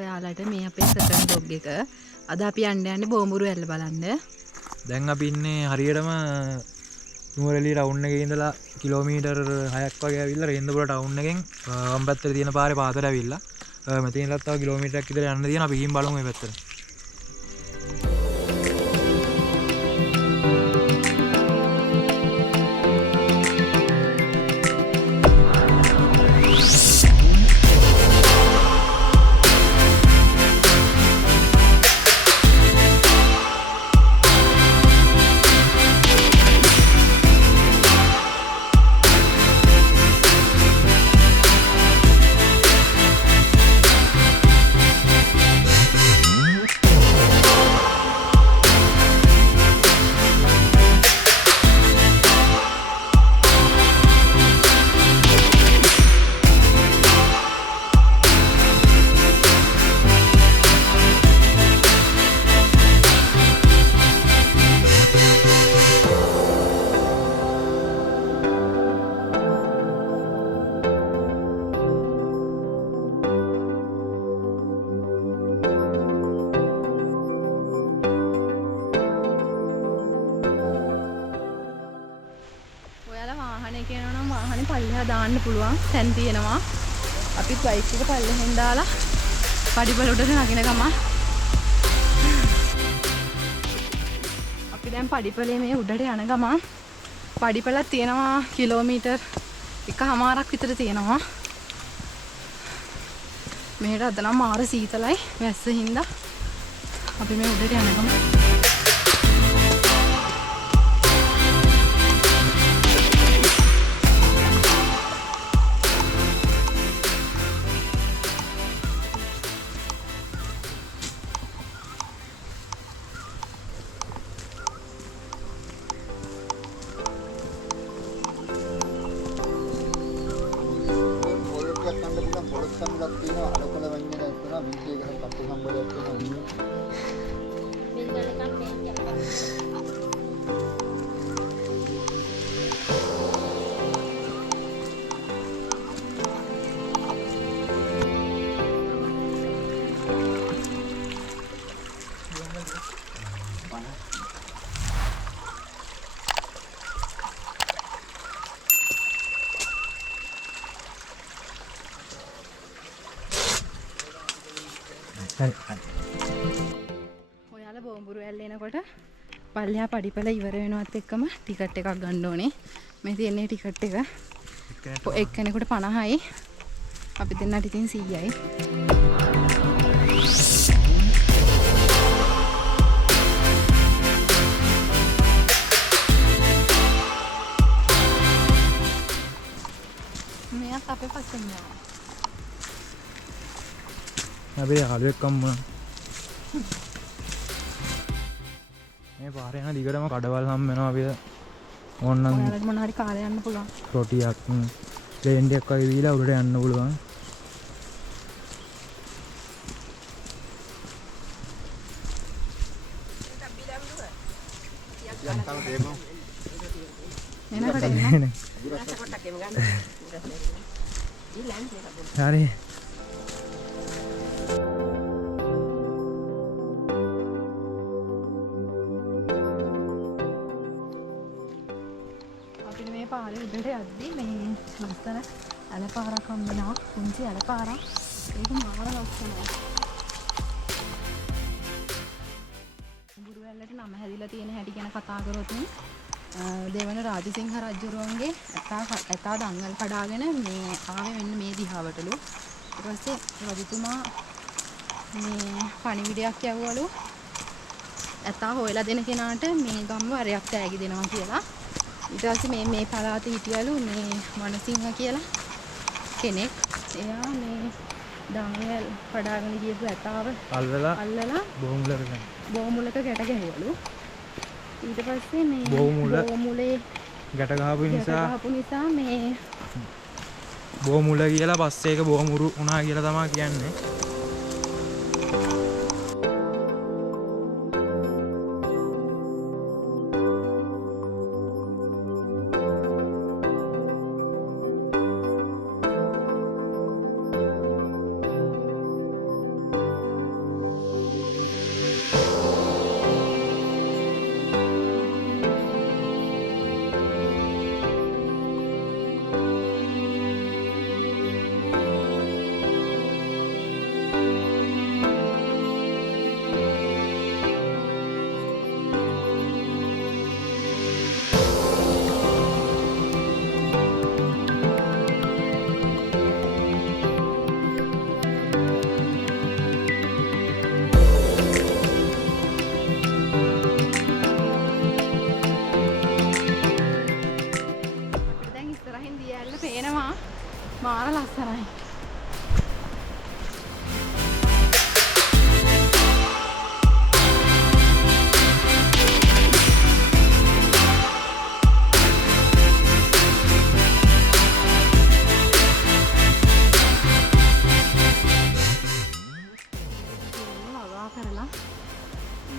ඔයාලට මේ අපේ සෙකන්ඩ් බ්ලොග් එක. අද අපි යන්නේ බොම්බුරු ඇල්ල බලන්න. දැන් අපි ඉන්නේ හරියටම නුවර එළිය ටවුන් එකේ ඉඳලා කිලෝමීටර් 6ක් වගේ ඇවිල්ලා රේන්දපුර ටවුන් එකෙන් වම් පැත්තට තියෙන පාරේ පාතට ඇවිල්ලා මෙතන ඉඳලා තව කිලෝමීටරයක් විතර යන්න තියෙනවා. අපි ගිහින් බලමු මේ පැත්තට. දාන්න පුළුවන් තැන් තියෙනවා. අපිත් බයික් එක පල්ලෙහෙන් දාලා පඩිපල උඩට නගින ගම අපි දැන් පඩිපලේ මේ උඩට යන ගම පඩිපලක් තියෙනවා කිලෝමීටර් 1.5ක් විතර තියෙනවා. මෙහෙට අද නම් මාර සීතලයි වැස්ස හින්දා අපි මේ උඩට යන ගම ඔයාලා බොම්බුරු ඇල්ල එනකොට පල්ලෙහා පඩිපල ඉවර වෙනවත් එක්කම ටිකට් එකක් ගන්න ඕනේ. මේ තියෙන්නේ ටිකට් එක. එක්කෙනෙකුට 50යි. අපි දෙන්නට ඉතින් 100යි. මෙයාත් අපේ පස්සෙන් යනවා. අපේ යාළුවෙක් අම්මා මේ පාරේ යන දිගටම කඩවල් හම් වෙනවා අපිට ඕනනම් ඔයාලට මොන හරි කාලේ යන්න පුළුවන්. රොටියක් ප්ලේන් එකක් වගේ දීලා උඩට යන්න පුළුවන්. හරි පාරේ උඩට යද්දි මේ ලස්සන ඇල පාරක් හම් වෙනවා. කුංචි ඇල පාරක්. ඒක මාර ලස්සනයි. බොම්බුරු ඇල්ලට නම හැදිලා තියෙන හැටි ගැන කතා කරොත් දෙවන රාජසිංහ රජුරුවන්ගේ ඇතා දංගල් කඩාගෙන මේ ආවේ මෙන්න මේ දිහාවටලු. ඊට පස්සේ රජතුමා මේ පණිවිඩයක් යවවලු. ඇතා හොයලා දෙන කෙනාට මේ ගම් වරයක් තෑගි දෙනවා කියලා. ඊට පස්සේ මේ පළාතේ හිටියලු මේ මනසිංහ කියලා කෙනෙක්. එයා මේ දංගල් කඩාගෙන ගියපු ඇතාව අල්ලලා බොමුලක ගැට ගැහුවලු. ඊට පස්සේ මේ බොමුලේ ගැට ගහපු නිසා මේ බොමුල කියලා පස්සේ ඒක බොමුරු වුණා කියලා තමයි කියන්නේ.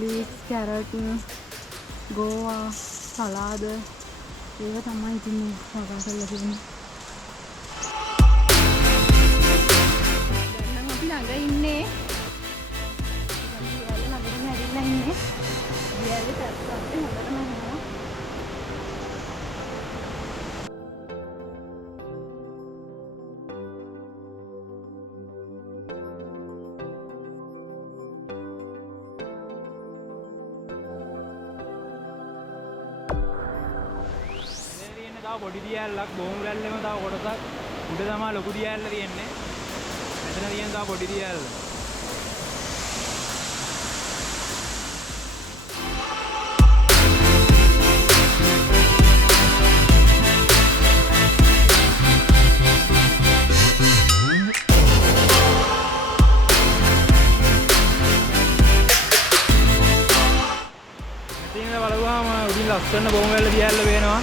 leeks, carrot, goa, salad. ඒක තමයි ඉතින් මේ සාකච්ඡා කරලා තියෙන්නේ. දැන් නම් අපි ළඟ ඉන්නේ. ඊයල්ල ළඟින් හැදිලා ඉන්නේ. ඊයල්ල පැත්තට හොඳටම යනවා. පොඩි දියැලක් බොමුරු ඇල්ලෙම තව කොටසක් උඩ තමයි ලොකු දියැල්ල තියෙන්නේ. මෙතන තියෙන තව පොඩි දියැල්ල. මෙතන බලුවාම උඩින් ලස්සන බොමුරු ඇල්ල දියැල්ල පේනවා.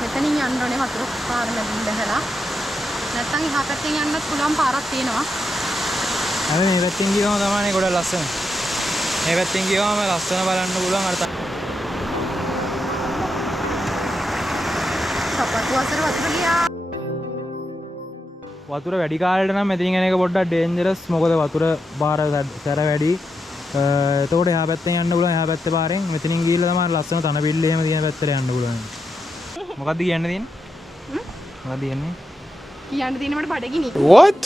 මෙතනින් යන්න ඕනේ වතුර පාර ලැබින් බහැලා. නැත්තම් එහා පැත්තෙන් යන්නත් පුළුවන් පාරක් තියෙනවා. අර මේ පැත්තෙන් ගියවම තමයි ගොඩක් ලස්සන. මේ පැත්තෙන් ගියවම ලස්සන බලන්න පුළුවන් අර සපත්තු වසර වතුර ගියා. වතුර වැඩි කාලෙට නම් මෙතනින් යන එක පොඩ්ඩක් ඩේන්ජරස්. මොකද වතුර පාර සැර වැඩි. එතකොට එහා පැත්තෙන් යන්න පුළුවන්. එහා පැත්තේ පාරෙන් මෙතනින් ගිහිල්ලා තමයි ලස්සන තන පිල්ල එහෙම තියෙන පැත්තට යන්න පුළුවන්. මොකක්ද කියන්න තියෙන්නේ? මොකක්ද කියන්නේ? කියන්න තියෙන්නේ මට බඩගිනි. What?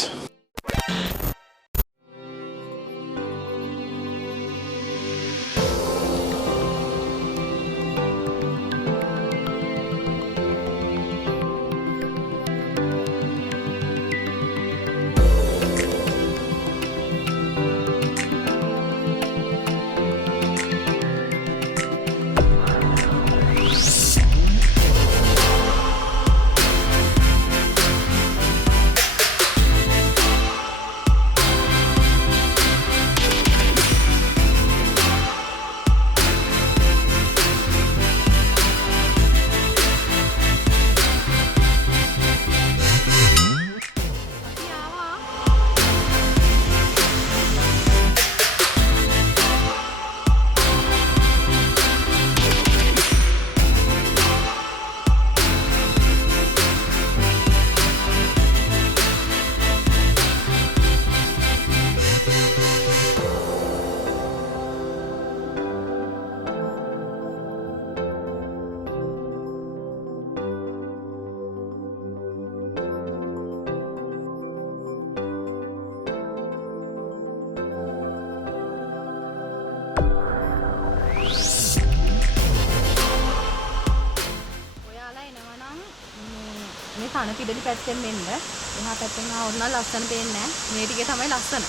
කන පිටලි පැත්තෙන් මෙන්න එහා පැත්තෙන් ආවොත් නම් ලස්සන පේන්නේ නැහැ. මේ ටිකේ තමයි ලස්සන.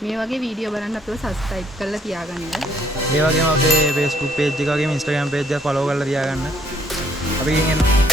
මේ වගේ වීඩියෝ බලන්න අපිව සබ්ස්ක්‍රයිබ් කරලා තියාගන්න. ඒ වගේම අපේ Facebook page එක වගේම Instagram page එක follow කරලා තියාගන්න. අපි ගෙන්